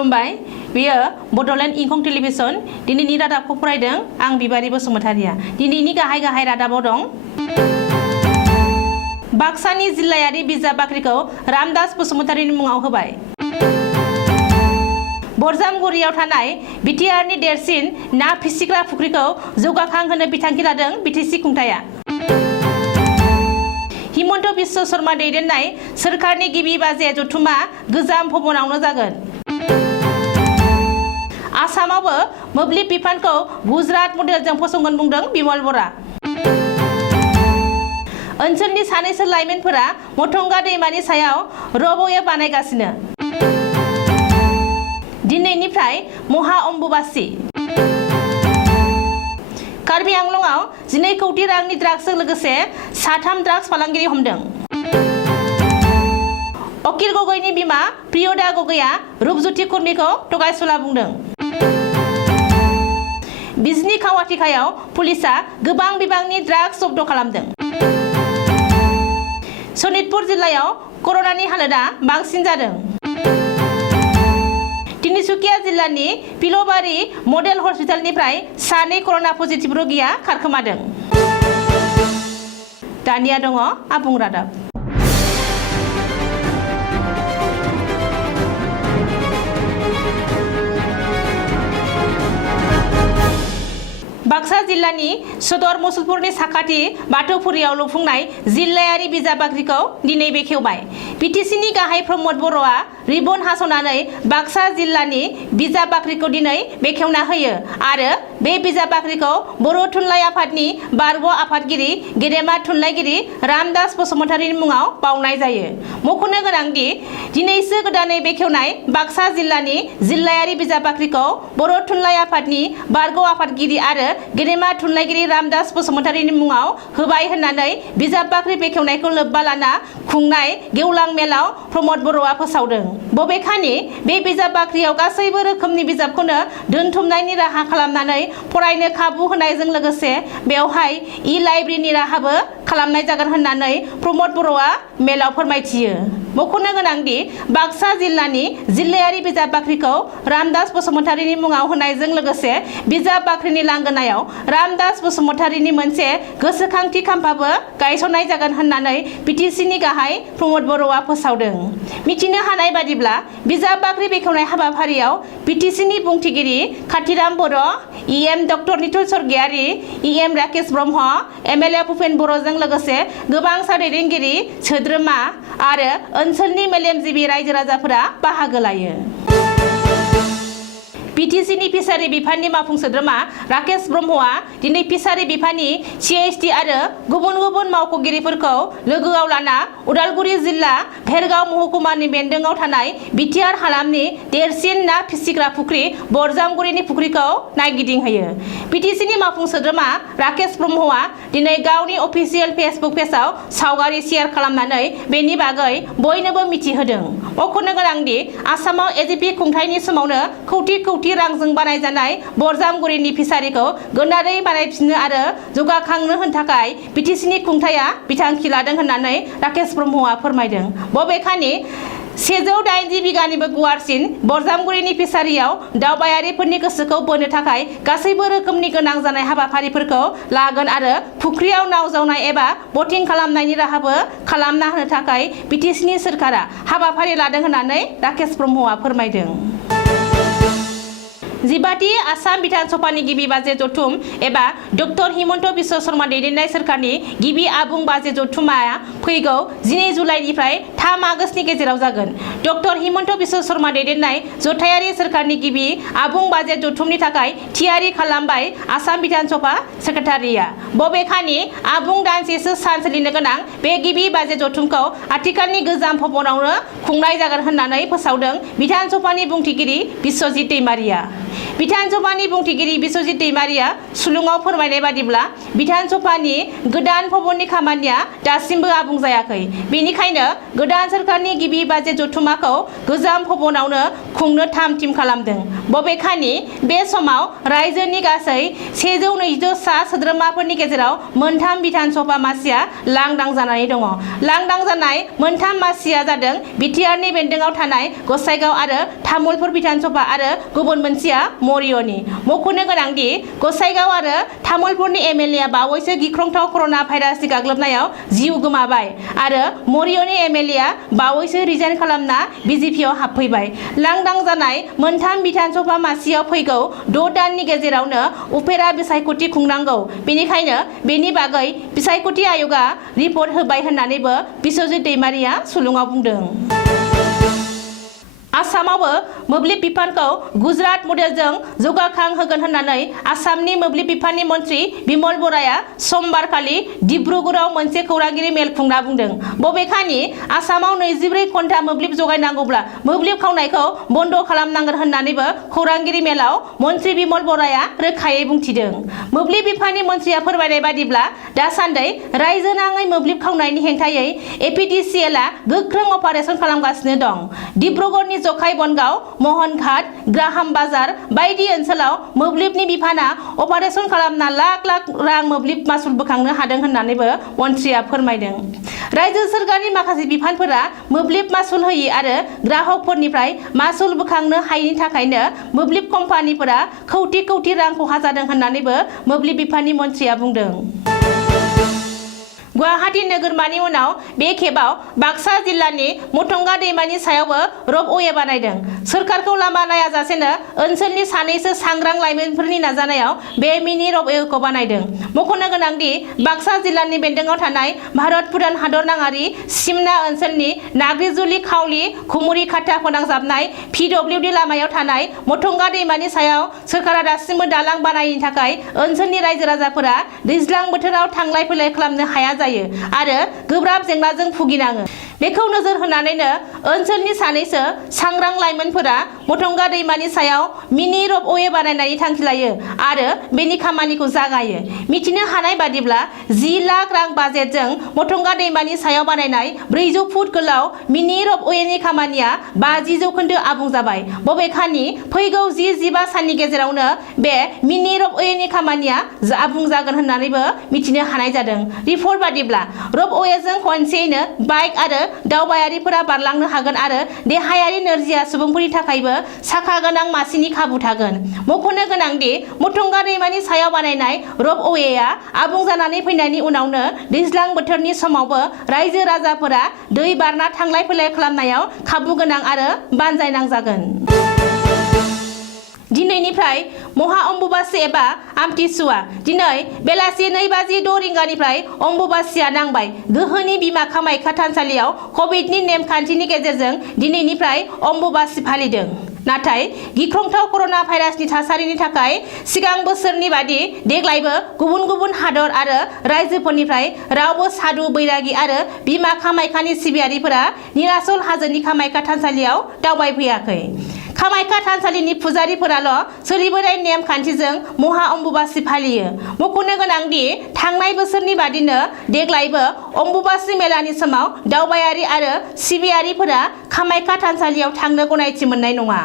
खुलुमबाय बेयो बड'लेण्ड इंखं टेलिभिजन दिनैनि रादाबखौ फरायदों आं बिबारि बसुमतारिया। दिनैनि गाहाय रादाबाव दं बाक्सानि जिल्लायारि बिजाब बाख्रिखौ रामदास बसुमतारिनि मुङाव होबाय। बरजामगुरियाव थानाय बिटिआरनि देरसिन ना फिसिग्रा फुख्रिखौ जौगाखांहोनो बिथांखि लादों बिटिसि खुंथाया। हिमन्त बिश्व शर्मा दैदेननाय सोरखारनि गिबि बाजेट जथुमा गोजाम भवनावनो जागोन। आसामावबो मोब्लिब बिफानखौ गुजरात मडेलजों फसंगोन बुंदों बिमल बरा। ओनसोलनि सानैसो लाइमोनफोरा मथंगा दैमानि सायाव रबवे बानायगासिनो। दिनैनिफ्राय महा अम्बुबासि। कार्बि आंलंआव 12 कौटि रांनि ड्राग्सजों लोगोसे 3 ड्राग्स फालांगिरि हमदों। अकिल गगैनि बिमा प्रियदा गगैया रुपज्योति खुर्मीखौ थगायसुला बुंदों। बिजनी खावाथिखायाव पुलिसा गोबां बिबांनि ड्राग्स जब्द खालामदों। सनितपुर जिल्लायाव कर'नानि हालोदा बांसिन जादों। तिनिसुकिया जिल्लानि पिलबारि मडेल हस्पिटालनिफ्राय 2 कर'ना पजिटिभ रोगिया खारखोमादों। दानिया दङ आबुं रादाब। बाक्सा जिल्लानि सदर मुसलपुरनि साखाथि बाथौफुरियाव लुफुंनाय जिल्लायारि बिजाब बाख्रिखौ दिनै बेखेवबाय। बिटिसिनि गाहाय प्रमद बर'आ रिबन हास'नानै बाक्सा जिल्लानि बिजाब बाख्रिखौ दिनै बेखेवना होयो आरो बे बिजाब बाख्रिखौ बर' थुनलाइ आफादनि बारग' आफादगिरि गेदेमा थुनलाइगिरि रामदास बसुमतारिनि मुङाव बावनाय जायो। मख'नो गोनांदि दिनैसो गोदानै बेखेवनाय बाक्सा जिल्लानि जिल्लायारि बिजाब बाख्रिखौ बर' थुनलाइ आफादनि बारग' आफादगिरि आरो गेदेमा थुनलाइगिरि रामदास बसुमतारिनि मुङाव होबाय होननानै बिजाब बाख्रि बेखेवनायखौ लोब्बा लाना खुंनाय गेवलां मेलाव प्रमद बर'आ फोसावदों। बबेखानि बे बिजाब बाख्रियाव गासैबो रोखोमनि बिजाबखौनो दोनथुमनायनि राहा खालामनानै फरायनो खाबु होनायजों लोगोसे बेवहाय इ-लाइब्रेरिनि राहाबो खालामनाय जागोन होननानै प्रमद बर'आ मेलाव फोरमायथियो। मख'नो गोनांदि बाक्सा जिल्लानि जिल्लायारि बिजाब बाख्रिखौ रामदास बसुमतारिनि मुङाव होनायजों लोगोसे बिजाब बाख्रिनि लांगोनायाव रामदास बसुमतारिनि मोनसे गोसोखांथि खाम्फाबो गायसननाय जागोन होननानै बिटिसिनि गाहाय प्रमद बर'आ फोसावदों। मिथिनो हानाय बादिब्ला बिजाब बाख्रि बेखेवनाय हाबाफारियाव बिटिसिनि बुंथिगिरि Khathiram Boro', EM doctor Nithul Swargiary, EM Rakesh Brahma, MLA Bhupen बर'जों लोगोसे गोबां दैदेनगिरि सोद्रोमा आरो ओनसोलनि मेलेमजिबि रायजो राजाफोरा बाहागो लायो। बिटिसिनि फिसारि बिफाननि मावफुं सोद्रोमा राकेश ब्रह्मआ दिनै फिसारि बिफाननि सिएसटि आरो गुबुन गुबुन मावख'गिरिफोरखौ लोगोआव लाना उदालगुरि जिल्ला भेरगाव महकुमानि बेन्दोङाव थानाय बिटिआर हालामनि देरसिन ना फिसिग्रा फुख्रि बरजामगुरिनि फुख्रिखौ नायगिदिंहैयो। बिटिसिनि मावफुं सोद्रोमा राकेश ब्रह्मआ दिनै गावनि अफिसियेल फेसबुक पेजआव सावगारि शेयार खालामनानै बेनि बागै बयनोबो मिथिहोदों। मख'नो गोनांदि आसामाव एजिपि खुंथायनि समावनो कौटि रांजों बानायजानाय बरजामगुरिनि फिसारिखौ गोनारै बानायफिननो आरो जौगाखांनो होनो थाखाय बिटिसिनि खुंथाया बिथांखि लादों होननानै राकेश ब्रह्मआ फोरमायदों। बबेखानि 180 बिगानिबो गुवारसिन बरजामगुरिनि फिसारियाव दावबायारिफोरनि गोसोखौ बोनो थाखाय गासैबो रोखोमनि गोनां जानाय हाबाफारिफोरखौ लागोन आरो फुख्रियाव नाव जावनाय एबा बटिं खालामनायनि राहाबो खालामना होनो थाखाय बिटिसिनि सोरखारा हाबाफारि लादों होननानै राकेश ब्रह्मआ फोरमायदों। 12थि आसाम बिधान सभानि गिबि बाजेट जथुम एबा डक्टर हिमन्त बिश्व शर्मा दैदेननाय सोरखारनि गिबि आबुं बाजेट जथुमाया फैगौ 12 जुलाइनिफ्राय 3 आगस्तनि गेजेराव जागोन। डक्टर हिमन्त बिश्व शर्मा दैदेननाय जथायारि सोरखारनि गिबि आबुं बाजेट जथुमनि थाखाय थियारि खालामबाय आसाम बिधान सभा सेक्रेटारिया। बबेखानि आबुं दानसेसो सान सोलिनो गोनां बे गिबि बाजेट जथुमखौ आथिखालनि गोजाम भवनावनो खुंनाय जागोन होननानै फोसावदों बिधान सभानि बुंथिगिरि बिश्वजित दैमारिया। बिधान सभानि बुंथिगिरि बिस्वजित दैमारिया सुलुङाव फोरमायनाय बादिब्ला बिधान सभानि गोदान भवननि खामानिया दासिमबो आबुं जायाखै। बेनिखायनो गोदान सोरखारनि गिबि बाजेट जथुमाखौ गोजाम भवनावनो खुंनो थाम-थिम खालामदों। बबेखानि बे समाव रायजोनि गासै 120 सा सोद्रोमाफोरनि गेजेराव मोनथाम बिधान सभा मासिया लांदां जानानै दङ। लांदां जानाय मोनथाम मासिया जादों बिटिआरनि बेन्दोङाव थानाय गसाइगाव आरो तामुलपुर बिधान सभा आरो गुबुन मोनसेया मरिय'नि। मख'नो गोनांदि गसाइगाव आरो तामुलपुरनि एमएलएआ बावैसो गिख्रंथाव कर'ना भाइरासनि गाग्लोबनायाव जिउ गोमाबाय आरो मरिय'नि एमएलएआ बावैसो रिजाइन खालामना बिजेपिआव हाबफैबाय। लांदां जानाय मोनथाम बिधान सभा मासियाव फैगौ 6 दाननि गेजेरावनो उफेरा बिसायख'थि खुंनांगौ। बेनिखायनो बेनि बागै बिसायख'थि आय'गआ रिपर्ट होबाय होननानैबो बिस्वजित दैमारिया सुलुङाव बुंदों। आसामावबो मोब्लिब बिफानखौ गुजरात मडेलजों जौगाखां होगोन होननानै आसामनि मोब्लिब बिफाननि मन्थ्रि बिमल बराया समबारखालि डिब्रुगड़आव मोनसे खौरांगिरि मेल खुंना बुंदों। बबेखानि आसामाव 24 घन्टा मोब्लिब जगायनांगौब्ला मोब्लिब खावनायखौ बन्द खालामनांगोन होननानैबो खौरांगिरि मेलाव मन्थ्रि बिमल बराया रोखायै बुंथिदों। मोब्लिब बिफाननि मन्थ्रिया फोरमायनाय बादिब्ला दासान्दि रायजो नाङै मोब्लिब खावनायनि हेंथायै एपिडिसिएलआ गोख्रों अपारेसन खालामगासिनो दं। डिब्रुगड़नि जखाय बनगाव, महनघाट, ग्राहाम बाजार बायदि ओनसोलाव मोब्लिबनि बिफाना अपारेसन खालामना लाख लाख रां मोब्लिब मासुल बोखांनो हादों होननानैबो मन्थ्रिया फोरमायदों। रायजो सोरखारनि माखासे बिफानफोरा मोब्लिब मासुल होयि आरो ग्राहकफोरनिफ्राय मासुल बोखांनो हायिनि थाखायनो मोब्लिब कम्पानिफोरा कौटि कौटि रां खहा जादों होननानैबो मोब्लिब बिफाननि मन्थ्रिया बुंदों। गुवाहाटी नोगोरमानि उनाव बे खेबाव बाक्सा जिल्लानि मथंगा दैमानि सायावबो रपअवे बानायदों। सोरखारखौ लामा नायाजासेनो ओनसोलनि सानैसो सांग्रां लाइमोनफोरनि नाजानायाव बे मिनि रपअवेखौ बानायदों। मख'नो गोनांदि बाक्सा जिल्लानि बेन्दोङाव थानाय भारत भुटान हादरनाङारि सिमना ओनसोलनि नाग्रिजुलि खावली खुमुरि खाथा फोनांजाबनाय पिडब्लिउडि लामायाव थानाय मथंगा दैमानि सायाव सोरखारा दासिमबो दालां बानायिनि थाखाय ओनसोलनि रायजो राजाफोरा दैज्लां बोथोराव थांलाय फैलाय खालामनो हाया जायो आरो गोब्राब जेंनाजों भुगिनाङो। बेखौ नोजोर होनानैनो ओनसोलनि सानैसो सांग्रां लाइमोनफोरा मथंगा दैमानि सायाव मिनि रपअवे बानायनायनि थांखि लायो आरो बेनि खामानिखौ जागायो। मिथिनो हानाय बादिब्ला 10 लाख रां बाजेटजों मथंगा दैमानि सायाव बानायनाय 400 फुट गोलाव मिनि रपअवेनि खामानिया 50% आबुं जाबाय। बबेखानि फैगौ 10-15 साननि गेजेरावनो बे मिनि रपअवेनि खामानिया आबुं जागोन होननानैबो मिथिनो हानाय जादों। रिपर्ट बादिब्ला रपअवेजों खनसेयैनो बाइक आरो दावबायारिफोरा बारलांनो हागोन आरो देहायारि नोरजिया सुबुंफोरनि थाखायबो साखा गोनां मासिनि खाबु थागोन। मख'नो गोनांदि मथंगा दैमानि सायाव बानायनाय रपअवेआ आबुं जानानै फैनायनि उनावनो दैज्लां बोथोरनि समावबो रायजो राजाफोरा दै बारना थांलाय फैलाय खालामनायाव खाबु गोनां आरो बानजायनां जागोन। दिनैनिफ्राय महा अम्बुबासि एबा आमथिसुवा। दिनै बेलासि 2:06 रिंगानिफ्राय अम्बुबासिया नांबाय। गोहोनि बिमा कामाख्या थानसालियाव कभिडनि नेमखान्थिनि गेजेरजों दिनैनिफ्राय अम्बुबासि फालिदों। नाथाय गिख्रंथाव कर'ना भाइरासनि थासारिनि थाखाय सिगां बोसोरनि बादि देग्लायबो गुबुन गुबुन हादर आरो रायजोफोरनिफ्राय रावबो साधु बैरागि आरो बिमा कामाख्यानि सिबियारिफोरा निरासल हाजोनि कामाख्या थानसालियाव दावबायफैयाखै। कामाख्या थानसालिनि फुजारिफोराल' सोलिबोनाय नेम खान्थिजों महा अम्बुबासि फालियो। मख'नो गोनांदि थांनाय बोसोरनि बादिनो देग्लायबो अम्बुबासि मेलानि समाव दावबायारि आरो सिबियारिफोरा कामाख्या थानसालियाव थांनो गनायथि मोननाय नङा।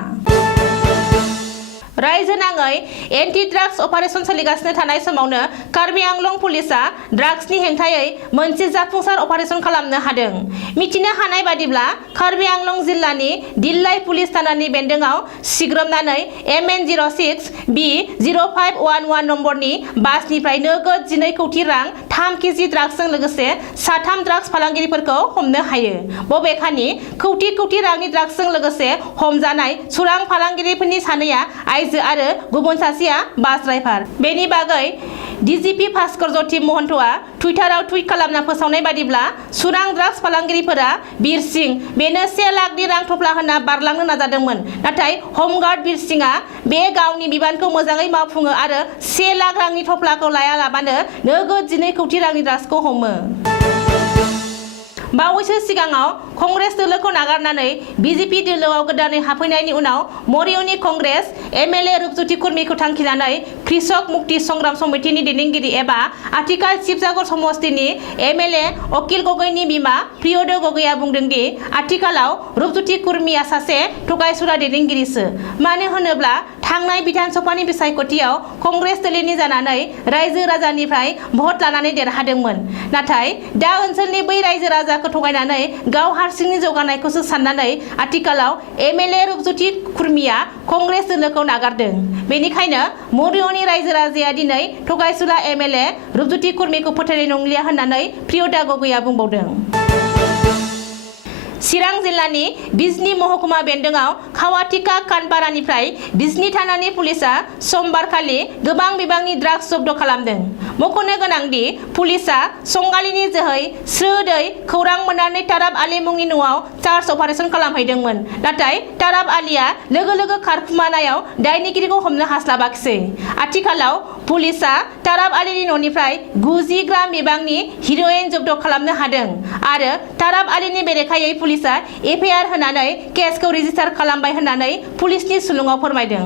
रायजो नाङै एन्टि ड्राग्स अपारेशन सोलिगासिनो थानाय समावनो कार्बि आंलं पुलिसआ ड्राग्सनि हेंथायै मोनसे जाफुंसार अपारेशन खालामनो हादों। मिथिनो हानाय बादिब्ला कार्बि आंलं जिल्लानि दिल्लाइ पुलिस थानानि बेन्दोङाव सिग्रोमनानै MN06B0511 नम्बरनि बासनिफ्राय नोगोद 12 कौटि रां 3 केजि ड्राग्सजों लोगोसे 3 ड्राग्स फालांगिरिफोरखौ हमनो हायो। बबेखानि कौटि कौटि रांनि ड्राग्सजों लोगोसे हमजानाय सुरां फालांगिरिफोरनि सानैया आइजो आरो गुबुन सासेया बास ड्राइभार। बेनि बागै DGP भास्कर ज्योति महन्तआ टुइटाराव टुइट खालामना फोसावनाय बादिब्ला सुरां ड्राग्स फालांगिरिफोरा बिरसिं बेनो 1 लाखनि रां थफ्ला होना बारलांनो नाजादोंमोन। नाथाय हमगार्ड बिरसिंआ बे गावनि बिबानखौ मोजाङै मावफुङो आरो 1 लाख रांनि थफ्लाखौ लायालाबानो नोगोद 12 कौटि रांनि ड्राग्सखौ हमो। बावैसो सिगाङाव कंग्रेस दोलोखौ नागारनानै बीजेपी दोलोआव गोदानै हाबफैनायनि उनाव मरियनि कंग्रेस एमएलए रुपज्योति कुर्मीखौ थांखिनानै कृषक मुक्ति संग्राम समितिनि दैदेनगिरि एबा आथिखाल शिबसागर समष्टिनि एमएलए अकिल गगैनि बिमा प्रियद गगैया बुंदों दि आथिखालाव रुपज्योति कुर्मीया सासे थगायसुला दैदेनगिरिसो। मानो होनोब्ला थांनाय बिधानसभानि बिसायख'थियाव कंग्रेस दोलोनि जानानै रायजो राजानिफ्राय भट लानानै देरहादोंमोन। नाथाय दा ओनसोलनि बै रायजो राजाखौ थगायनानै गाव हारसिंनि जौगानायखौसो साननानै आथिखालाव एमएलए रुपज्योति कुर्मीया कंग्रेस दोलोखौ नागारदों। बेनिखायनो मरियनि रायजो राजाया दिनै थगायसुला एमएलए रुपज्योति कुर्मीखौ फोथायनाय नंलिया होननानै प्रियदा गगैया बुंबावदों। चिरां जिल्लानि बिजनी महकुमा बेन्दोंआव खावाटिका कानपारानिफ्राय बिजनी थानानि पुलिसा समबारखालि गोबां बिबांनि ड्राग्स जब्द खालामदों। मख'नो गोनांदि पुलिसा संगालिनि जोहै स्रोदै खौरां मोननानै ताराब आली मुंनि न'आव सार्च अपारेशन खालामहैदोंमोन। नाथाय ताराब आलीया लोगो लोगो खारखुमानायाव दायनिगिरिखौ हमनो हास्लाबाखिसै। आथिखालाव पुलिसा ताराब आलीनि न'निफ्राय 90 ग्राम बिबांनि हिर'इन जब्द खालामनो हादों आरो ताराब आलीनि बेरेखायै पुलिसा एफआइआर होनानै केसखौ रेजिस्टार खालामबाय होननानै पुलिसनि सुलुङाव फोरमायदों।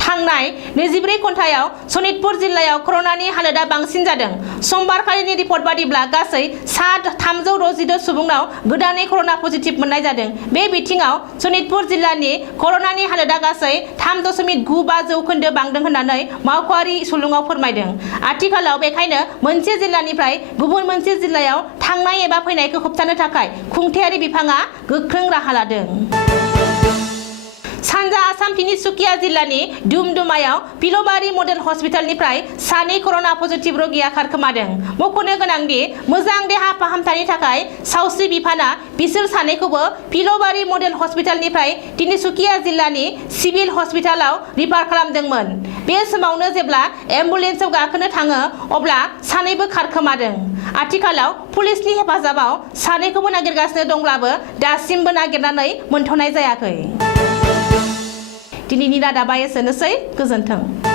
थांनाय 24 घन्टायाव सनितपुर जिल्लायाव कर'नानि हालोदा बांसिन जादों। समबारखालिनि रिपर्ट बादिब्ला गासै 362 सुबुंनाव गोदानै कर'ना पजिटिभ मोननाय जादों। बे बिथिङाव सनितपुर जिल्लानि कर'नानि हालोदा गासै 3.95 जौखोन्दो बांदों होननानै मावख'आरि सुलुङाव फोरमायदों। आथिखालाव बेखायनो मोनसे जिल्लानिफ्राय गुबुन मोनसे जिल्लायाव थांनाय एबा फैनायखौ होबथानो थाखाय खुंथायारि बिफानआ गोख्रों राहा लादों। सानजा आसाम तिनिसुकिया जिल्लानि दुमदुमायाव पिलबारि मडेल हस्पिटालनिफ्राय 2 कर'ना पजिटिभ रोगिया खारखोमादों। मख'नो गोनांदि मोजां देहा फाहामथायनि थाखाय सावस्रि बिफाना बिसोर 2खौबो पिलबारि मडेल हस्पिटालनिफ्राय तिनिसुकिया जिल्लानि सिभिल हस्पिटालाव रिफार खालामदोंमोन। बे समावनो जेब्ला एम्बुलेन्सआव गाखोनो थाङो अब्ला 2बो खारखोमादों। आथिखालाव पुलिसनि हेफाजाबाव 2खौबो नागिरगासिनो दंब्लाबो दासिमबो नागिरनानै मोनथ'नाय जायाखै। दिनैनि रादाबा एसेनोसै। गोजोन्थों।